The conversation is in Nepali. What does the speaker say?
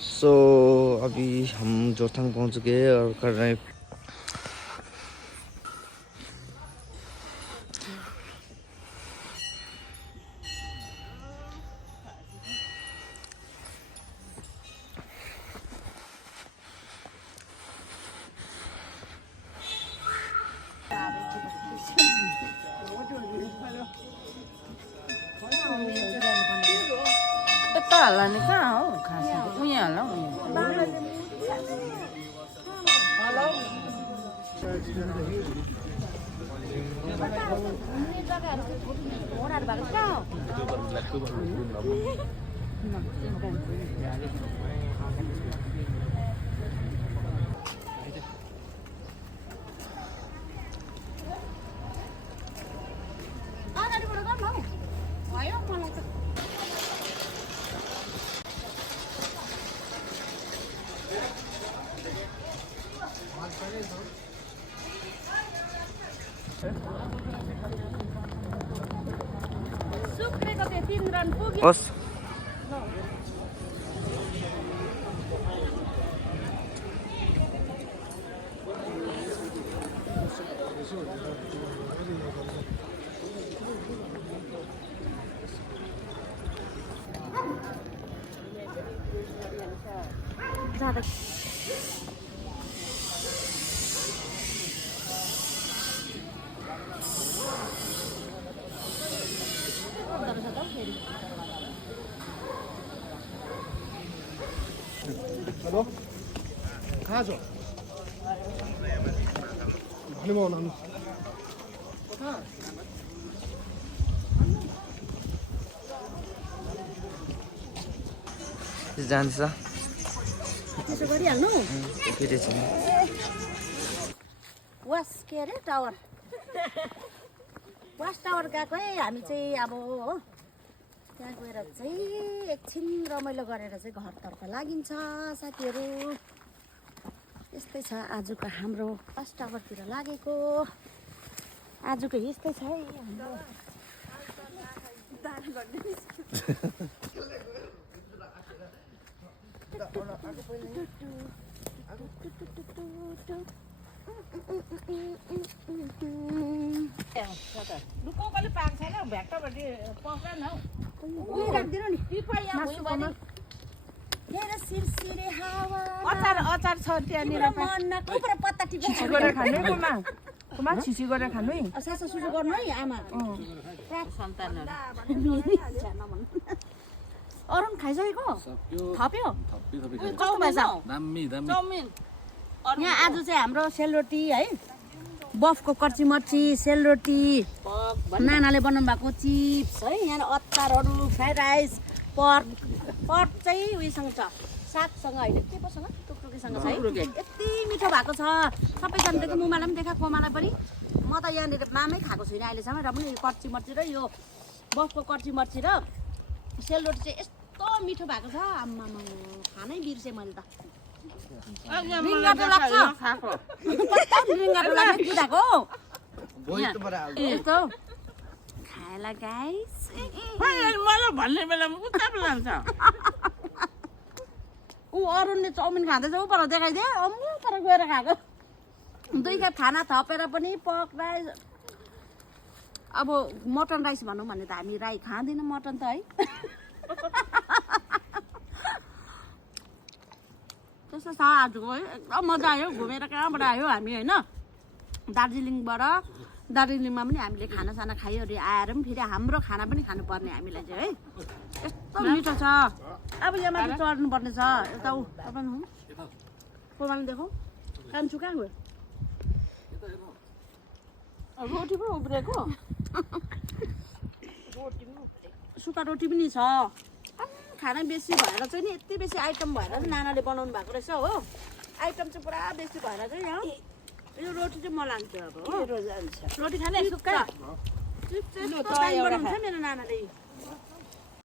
सो अभी हम जोरथांग पहुंच गए और कर रहे हैं là nó cao khá sao cũng nhà lắm Os. Hello कहाँ छ भने म आउनु जान्छ त्यसो गरिहाल्नु के रहेछ वास के अरे टावर वास टावर गएको है हामी चाहिँ अब हो त्यहाँ गएर चाहिँ एकछिन रमाइलो गरेर चाहिँ घरतर्फ लागिन्छ साथीहरू यस्तै छ आजको हाम्रो वास टावरतिर लागेको आजको यस्तै छ है हाम्रो लुकोले पाएको छैन भ्याक्टरबाट पक्रा न अचार छ त्यहाँनिर छिसी गरेर खानु है सासु सुसु गर्नु है आमा अरू खाइसकेको थप्यो यहाँ आज चाहिँ हाम्रो सेलरोटी है बफको कर्ची मर्ची सेलरोटी नानाले बनाउनु भएको चिप्स है यहाँ अचारहरू फ्राइड राइस पर्क चाहिँ उयोसँग छ सागसँग होइन के पोसँग टुकटुकीसँग छ है यति मिठो भएको छ सबैजना देखि मुमालाई पनि देखा कोमालाई पनि म त यहाँनिर नामै खाएको छुइनँ अहिलेसम्म र पनि यो कर्ची मर्ची र यो बफको कर्ची मर्ची र सेलरोटी चाहिँ यस्तो मिठो भएको छ आम्मा खानै बिर्सेँ मैले त रिङ्गाटो लाग्छ रिङ्गाटो लाग्छ कुदाको यस्तो खाएला गाइस मलाई भन्ने बेलामा उता लान्छ ऊ अरुणले चाउमिन खाँदैछ ऊ पर देखाइदिए अम्म तर गएर खाएको दुई खेप खाना थपेर पनि पर्क राइस अब मटन राइस भनौँ भने त हामी राई खाँदैनौँ मटन त है त्यस्तो छ आजको है एकदम मजा आयो घुमेर कहाँबाट आयो हामी होइन दार्जिलिङमा पनि हामीले खानासाना खायोहरू आएर पनि फेरि हाम्रो खाना पनि खानुपर्ने हामीलाई चाहिँ है यस्तो मिठो छ अब यहाँ माथि चढ्नुपर्ने छ यता ऊ तपाईँ कोमाले देखौ कान्छु कहाँ गयो रोटी पनि उब्रेको सुक्खा रोटी पनि छ खाना बेसी भएर चाहिँ नि यति बेसी आइटम भएर चाहिँ नानाले बनाउनु भएको रहेछ हो आइटम चाहिँ पुरा बेसी भएर चाहिँ यहाँ यो रोटी चाहिँ म लान्छु अब हो रोटी खाने सुक्खा बनाउँछ मेरो नानाले